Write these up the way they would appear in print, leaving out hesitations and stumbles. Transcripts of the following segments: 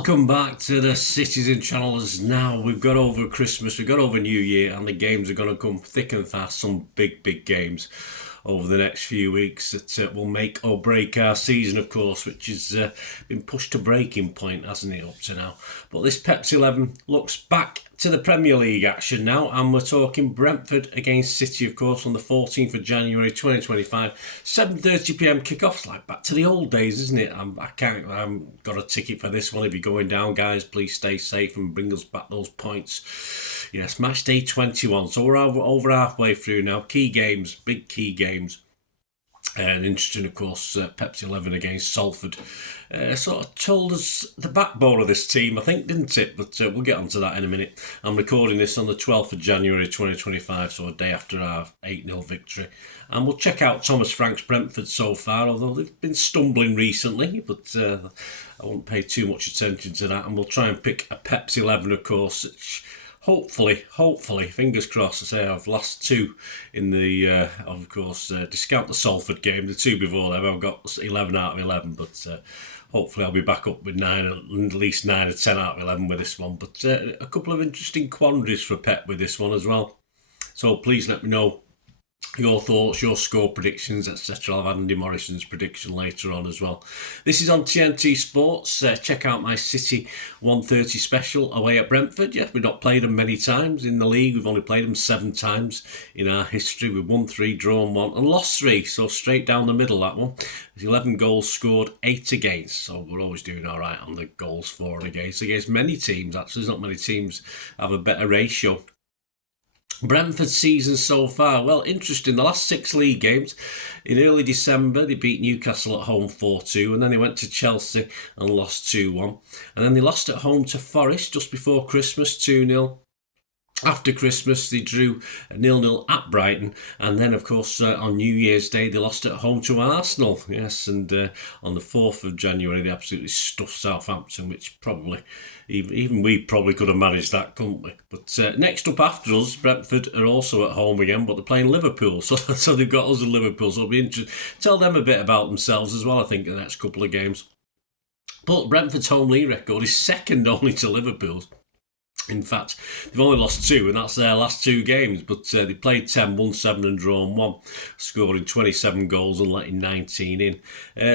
Welcome back to the Citizen Channels. Now we've got over Christmas, we've got over New Year, and the games are going to come thick and fast. Some big games over the next few weeks that will make or break our season, of course, which has been pushed to breaking point, hasn't it, up to now? But this Pepsi 11 looks back to the Premier League action now, and we're talking Brentford against City, of course, on the 14th of January 2025, 7:30pm kickoff. It's like back to the old days, isn't it? I haven't got a ticket for this one. If you're going down, guys, please stay safe and bring us back those points. Yes, match day 21, so we're over halfway through now. Key games, big key games. And interesting, of course, Pepsi 11 against Salford sort of told us the backbone of this team, I think, didn't it? But we'll get onto that in a minute. I'm recording this on the 12th of January 2025, so a day after our 8-0 victory. And we'll check out Thomas Frank's Brentford so far, although they've been stumbling recently, but I won't pay too much attention to that. And we'll try and pick a Pepsi 11, of course, which hopefully, fingers crossed, I say I've last two in the, of course, discount the Salford game, the two before them, I've got 11 out of 11, but hopefully I'll be back up with at least 9 or 10 out of 11 with this one. But a couple of interesting quandaries for Pep with this one as well. So please let me know your thoughts, your score predictions, etc. I'll have Andy Morrison's prediction later on as well. This is on TNT Sports. Check out my City 1:30 special away at Brentford. Yeah, we've not played them many times in the league. We've only played them 7 times in our history. We've won 3, drawn 1 and lost 3. So straight down the middle, that one. There's 11 goals scored, 8 against. So we're always doing all right on the goals for and against. Against many teams, actually. There's not many teams have a better ratio. Brentford's season so far, well, interesting. The last 6 league games, in early December, they beat Newcastle at home 4-2, and then they went to Chelsea and lost 2-1. And then they lost at home to Forest just before Christmas, 2-0. After Christmas, they drew 0-0 at Brighton, and then, of course, on New Year's Day, they lost at home to Arsenal. Yes, and on the 4th of January, they absolutely stuffed Southampton, which probably, even we probably could have managed that, couldn't we? But next up after us, Brentford are also at home again, but they're playing Liverpool, so they've got us in Liverpool, so it'll be interesting. Tell them a bit about themselves as well, I think, in the next couple of games. But Brentford's home league record is second only to Liverpool's. In fact, they've only lost 2, and that's their last 2 games. But they played 10, won 7 and drawn 1, scoring 27 goals and letting 19 in.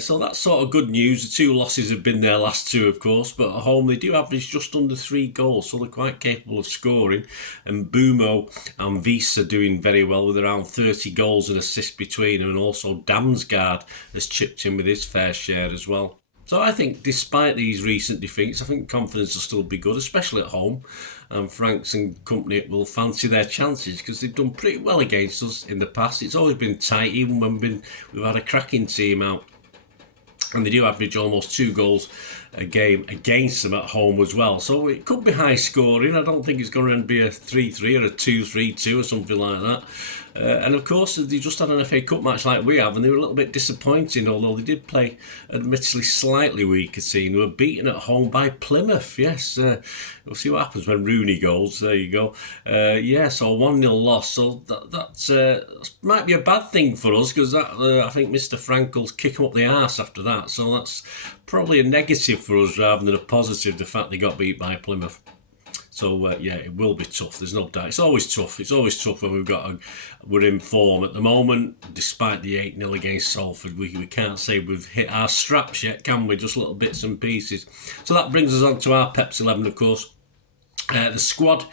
So that's sort of good news. The 2 losses have been their last 2, of course, but at home they do average just under 3 goals, so they're quite capable of scoring. And Bumo and Wiese are doing very well with around 30 goals and assists between them, and also Damsgaard has chipped in with his fair share as well. So I think despite these recent defeats, I think confidence will still be good, especially at home. And Franks and company will fancy their chances because they've done pretty well against us in the past. It's always been tight, even when we've had a cracking team out. And they do average almost 2 goals a game against them at home as well. So it could be high scoring. I don't think it's going to be a 3-3 or a 2-3-2 or something like that. And of course, they just had an FA Cup match like we have, and they were a little bit disappointing, although they did play admittedly slightly weaker team. They were beaten at home by Plymouth, yes. We'll see what happens when Rooney goes. There you go. So 1-0 loss. So that might be a bad thing for us, because I think Mr. Frank will kick him up the arse after that. So that's probably a negative for us rather than a positive, the fact they got beat by Plymouth. So, it will be tough. There's no doubt. It's always tough. It's always tough when we're in form. At the moment, despite the 8-0 against Salford, we can't say we've hit our straps yet, can we? Just little bits and pieces. So that brings us on to our Pepsi 11, of course. The squad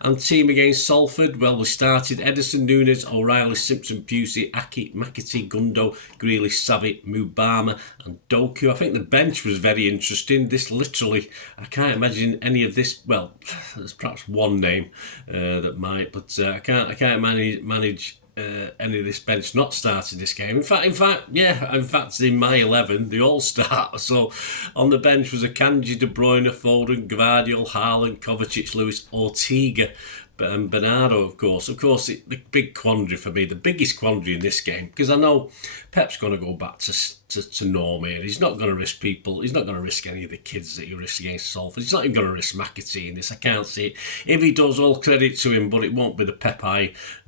and team against Salford, well, we started Ederson, Nunes, O'Reilly, Simpson, Pusey, Aki, McAtee, Gundo, Grealish, Savic, Mubama and Doku. I think the bench was very interesting. This literally, I can't imagine any of this. Well, there's perhaps one name that might, but I can't manage any of this bench not starting this game. In fact, in my 11, they all start. So on the bench was Akanji, De Bruyne, Foden, Gvardiol, Haaland, Kovacic, Lewis, Ortega, and Bernardo, of course. Of course, the big quandary for me, the biggest quandary in this game, because I know Pep's going to go back to norm here. He's not going to risk people. He's not going to risk any of the kids that he risked against Salford. He's not even going to risk McAtee in this. I can't see it. If he does, all credit to him, but it won't be the Pep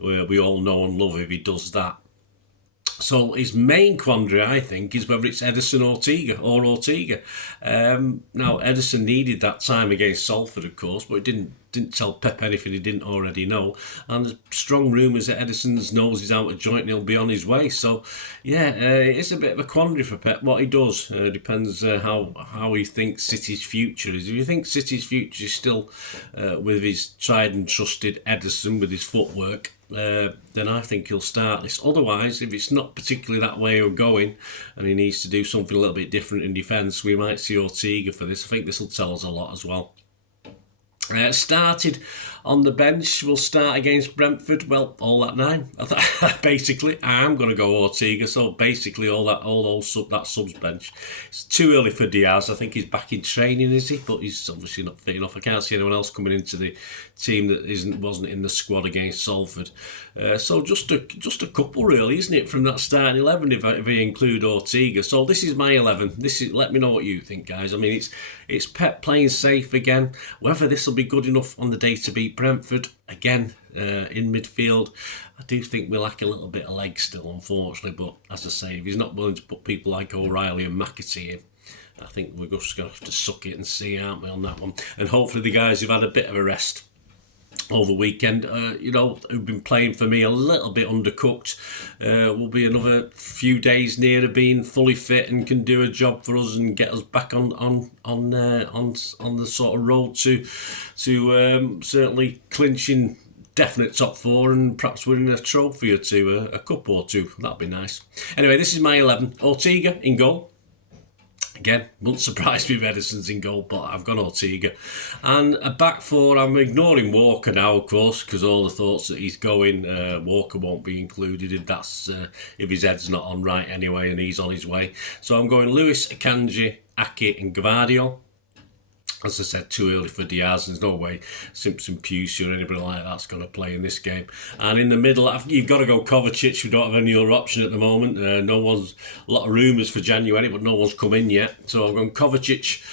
we all know and love if he does that. So his main quandary, I think, is whether it's Ederson or Ortega. Now, Ederson needed that time against Salford, of course, but it didn't tell Pep anything he didn't already know. And there's strong rumours that Ederson's nose is out of joint and he'll be on his way. So, yeah, it's a bit of a quandary for Pep. What he does depends how he thinks City's future is. If you think City's future is still with his tried and trusted Ederson with his footwork, then I think he'll start this. Otherwise, if it's not particularly that way of going and he needs to do something a little bit different in defence, we might see Ortega for this. I think this will tell us a lot as well. Started on the bench, will start against Brentford. Well, all that 9. Basically, I'm going to go Ortega. So basically, that subs bench. It's too early for Diaz. I think he's back in training, is he? But he's obviously not fit enough. I can't see anyone else coming into the team that wasn't in the squad against Salford. So just a couple, really, isn't it, from that starting 11 if I include Ortega. So this is my 11. Let me know what you think, guys. I mean, it's Pep playing safe again. Whether this will be good enough on the day to beat Brentford again in midfield, I do think we lack a little bit of leg still, unfortunately. But as I say, if he's not willing to put people like O'Reilly and McAtee in, I think we're just going to have to suck it and see, aren't we, on that one? And hopefully the guys who've had a bit of a rest over the weekend, who've been playing for me a little bit undercooked, will be another few days nearer being fully fit and can do a job for us and get us back on the sort of road to certainly clinching definite top 4 and perhaps winning a trophy or two, a cup or two. That'd be nice. Anyway, this is my 11. Ortega in goal. Again, wouldn't surprise me if Ederson's in goal, but I've got Ortega. And a back 4, I'm ignoring Walker now, of course, because all the thoughts that he's going, Walker won't be included if his head's not on right anyway and he's on his way. So I'm going Lewis, Akanji, Ake and Gvardiol. As I said, too early for Diaz. There's no way Simpson, Pusey or anybody like that's going to play in this game. And in the middle, you've got to go Kovacic. We don't have any other option at the moment. A lot of rumours for January, but no one's come in yet. So I'm going Kovacic,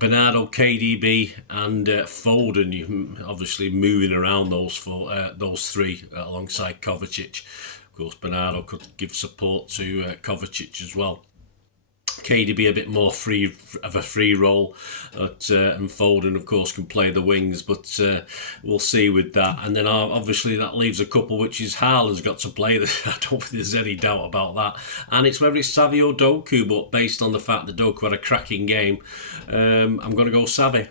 Bernardo, KDB and Foden. Obviously moving around those 3 alongside Kovacic. Of course, Bernardo could give support to Kovacic as well. KDB a bit more free role, and Foden, of course, can play the wings, but we'll see with that. And then obviously that leaves a couple, which is Haaland's got to play. I don't think there's any doubt about that. And it's whether it's Savi or Doku, but based on the fact that Doku had a cracking game, I'm going to go Savi.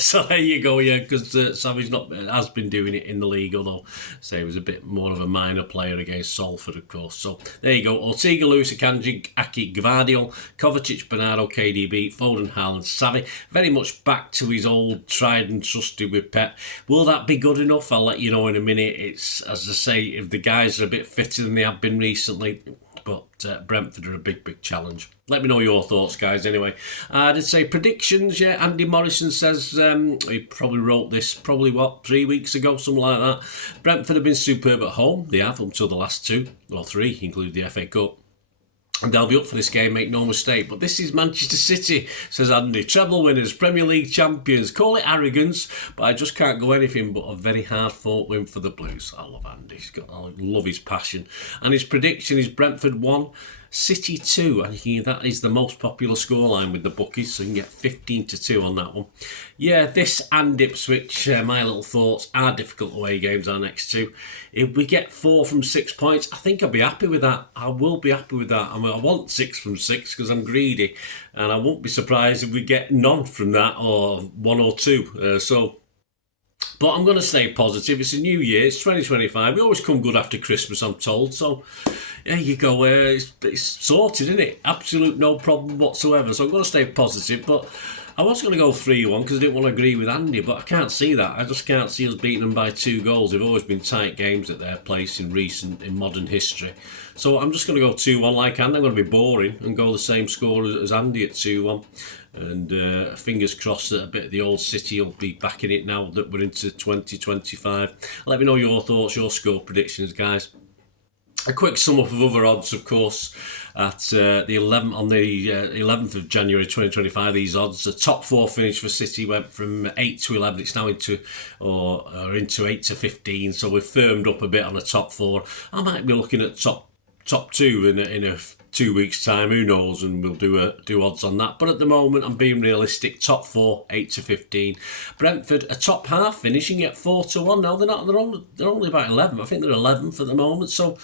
So there you go, yeah, because Savi's has been doing it in the league, although say he was a bit more of a minor player against Salford, of course. So there you go, Ortega, Lewis, Akanji, Ake, Gvardiol, Kovacic, Bernardo, KDB, Foden, Haaland, Savi. Very much back to his old tried and trusted with Pep. Will that be good enough? I'll let you know in a minute. It's, as I say, if the guys are a bit fitter than they have been recently, but Brentford are a big challenge. Let me know your thoughts, guys, anyway. I did say predictions, yeah. Andy Morrison says, he probably wrote this, 3 weeks ago, something like that. Brentford have been superb at home. They have, until the last 2 or 3, including the FA Cup. And they'll be up for this game, make no mistake. But this is Manchester City, says Andy. Treble winners, Premier League champions. Call it arrogance, but I just can't go anything but a very hard-fought win for the Blues. I love Andy. I love his passion. And his prediction is Brentford 1, City 2. I think that is the most popular scoreline with the bookies, so you can get 15-2 on that one. Yeah, this and Ipswich, my little thoughts, are difficult away games, our next 2. If we get 4 from 6 points, I think I'll be happy with that. I will be happy with that. I mean, I want 6 from 6 because I'm greedy, and I won't be surprised if we get none from that, or 1 or 2. But I'm going to stay positive. It's a new year. It's 2025. We always come good after Christmas, I'm told. So there you go. It's sorted, isn't it? Absolute no problem whatsoever. So I'm going to stay positive. But I was going to go 3-1 because I didn't want to agree with Andy. But I can't see that. I just can't see us beating them by 2 goals. They've always been tight games at their place in modern history. So I'm just going to go 2-1 like Andy. I'm going to be boring and go the same score as Andy at 2-1. And fingers crossed that a bit of the old City will be back in it now that we're into 2025. Let me know your thoughts, your score predictions, guys. A quick sum up of other odds, of course, at the 11th of January 2025. These odds, the top 4 finish for City went from 8 to 11. It's now into 8 to 15. So we've firmed up a bit on the top 4. I might be looking at top top two in a 2 weeks time, who knows, and we'll do odds on that. But at the moment, I'm being realistic. Top 4, 8 to 15. Brentford, a top half, finishing at 4 to 1. No, they're not. They're only about 11. I think they're 11th at the moment. So,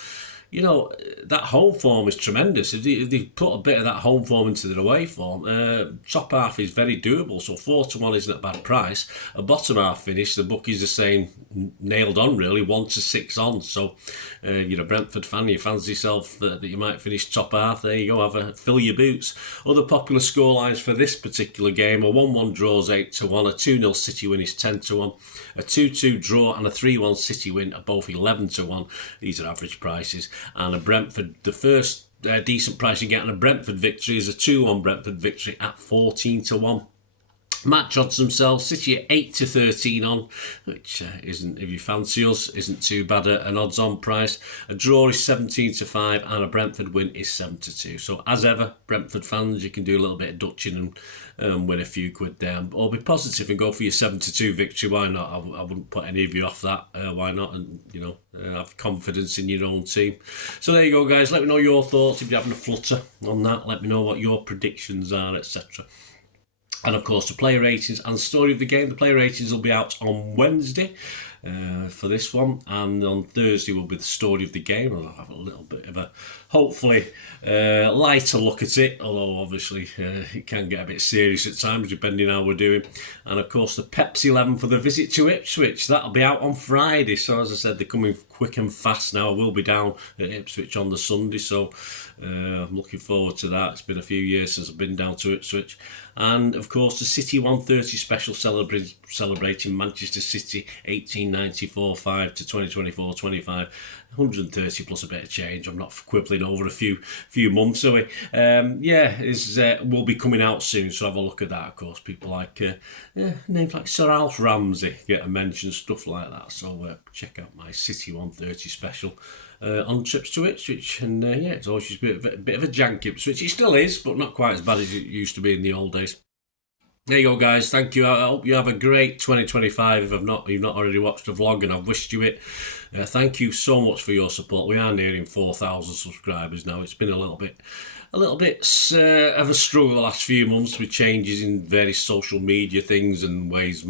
you know, that home form is tremendous. If they put a bit of that home form into their away form, top half is very doable. So 4 to 1 isn't a bad price. A bottom half finish, the bookies are saying nailed on really, 1 to 6 on. So, you're a Brentford fan, you fancy yourself that you might finish top half. There you go, fill your boots. Other popular scorelines for this particular game: a 1-1 draws 8 to 1, a 2-0 City win is 10 to 1, a 2-2 draw and a 3-1 City win are both 11 to 1. These are average prices. And a Brentford, the first decent price you get on a Brentford victory is a 2-1 Brentford victory at 14 to 1. Match odds themselves, City at 8 to 13 on, which isn't, if you fancy us, isn't too bad an odds on price. A draw is 17 to 5 and a Brentford win is 7 to 2. So as ever, Brentford fans, you can do a little bit of dutching and win a few quid there. Or be positive and go for your 7 to 2 victory. Why not? I wouldn't put any of you off that. Why not? And, have confidence in your own team. So there you go, guys. Let me know your thoughts if you're having a flutter on that. Let me know what your predictions are, etc. And of course, the player ratings and story of the game. The player ratings will be out on Wednesday for this one, and on Thursday will be the story of the game. I'll have a little bit of a, hopefully, lighter look at it, although obviously it can get a bit serious at times depending on how we're doing. And of course, the Pepsi 11 for the visit to Ipswich, that'll be out on Friday. So as I said, they're coming quick and fast now. I will be down at Ipswich on the Sunday, so I'm looking forward to that. It's been a few years since I've been down to Ipswich. And of course, the City 130 special celebrating Manchester City 1894-5 to 2024-25. 130 plus a bit of change. I'm not quibbling over a few months. So will be coming out soon. So have a look at that. Of course, people like names like Sir Alf Ramsey get a mention, stuff like that. So check out my City 130 special on trips to Ipswich. And it's always just a bit of a jank Ipswich. It still is, but not quite as bad as it used to be in the old days. There you go, guys. Thank you. I hope you have a great 2025. If you've not already watched the vlog, and I've wished you it, thank you so much for your support. We are nearing 4,000 subscribers now. It's been a little bit of a struggle the last few months with changes in various social media things and ways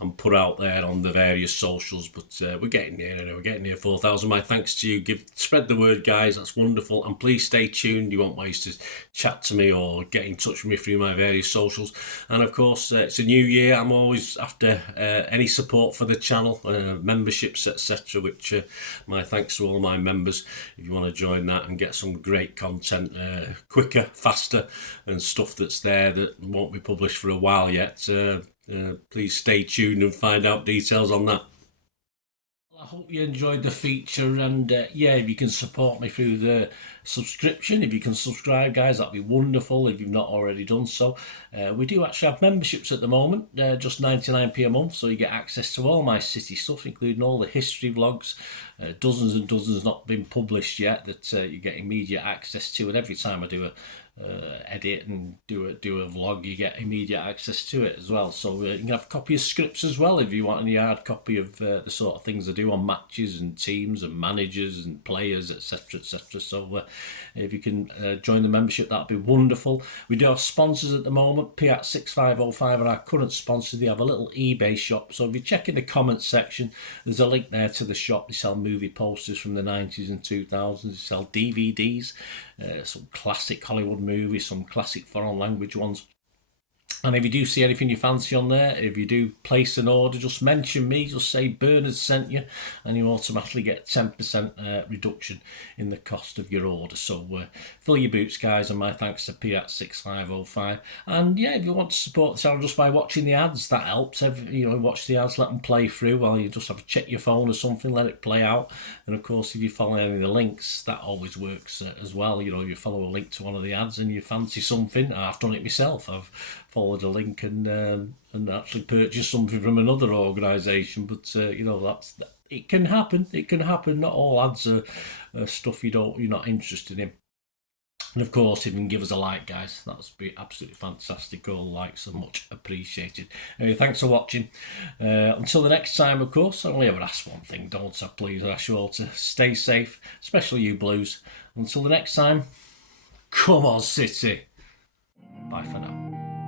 I'm put out there on the various socials, but we're getting near anyway. We're getting near 4,000. My thanks to you. Spread the word, guys. That's wonderful. And please stay tuned. You want ways to chat to me or get in touch with me through my various socials. And of course, it's a new year. I'm always after any support for the channel, memberships, etc. Which my thanks to all my members. If you want to join that and get some great content quicker, faster, and stuff that's there that won't be published for a while yet. Please stay tuned and find out details on that. I hope you enjoyed the feature, and if you can support me through the subscription, if you can subscribe, guys, that'd be wonderful if you've not already done so. We do actually have memberships at the moment, just 99p a month, so you get access to all my City stuff, including all the history vlogs, dozens and dozens not been published yet that you get immediate access to, and every time I do a edit and do a vlog, you get immediate access to it as well. So you can have a copy of scripts as well if you want any hard copy of the sort of things I do on matches and teams and managers and players, etc. So if you can join the membership, that'd be wonderful. We do have sponsors at the moment. Piat6505 are our current sponsor. They have a little eBay shop, so if you check in the comments section, there's a link there to the shop. They sell movie posters from the 90s and 2000s. They sell DVDs, some classic Hollywood movies, some classic foreign language ones. And if you do see anything you fancy on there, if you do place an order, just mention me, just say Bernard sent you, and you automatically get 10% reduction in the cost of your order. So fill your boots, guys, and my thanks to Piat6505. And if you want to support the channel just by watching the ads, that helps. Watch the ads, let them play through while you just have to check your phone or something, let it play out. And of course, if you follow any of the links, that always works as well. If you follow a link to one of the ads and you fancy something, I've done it myself. I've followed a link and actually purchased something from another organisation, but it can happen. It can happen. Not all ads are stuff you're not interested in. And of course, if you can give us a like, guys, that would be absolutely fantastic. All likes are much appreciated. Anyway, thanks for watching. Until the next time, of course, I only ever ask one thing, don't I? Please, I ask you all to stay safe, especially you Blues, Until the next time, come on City. Bye for now.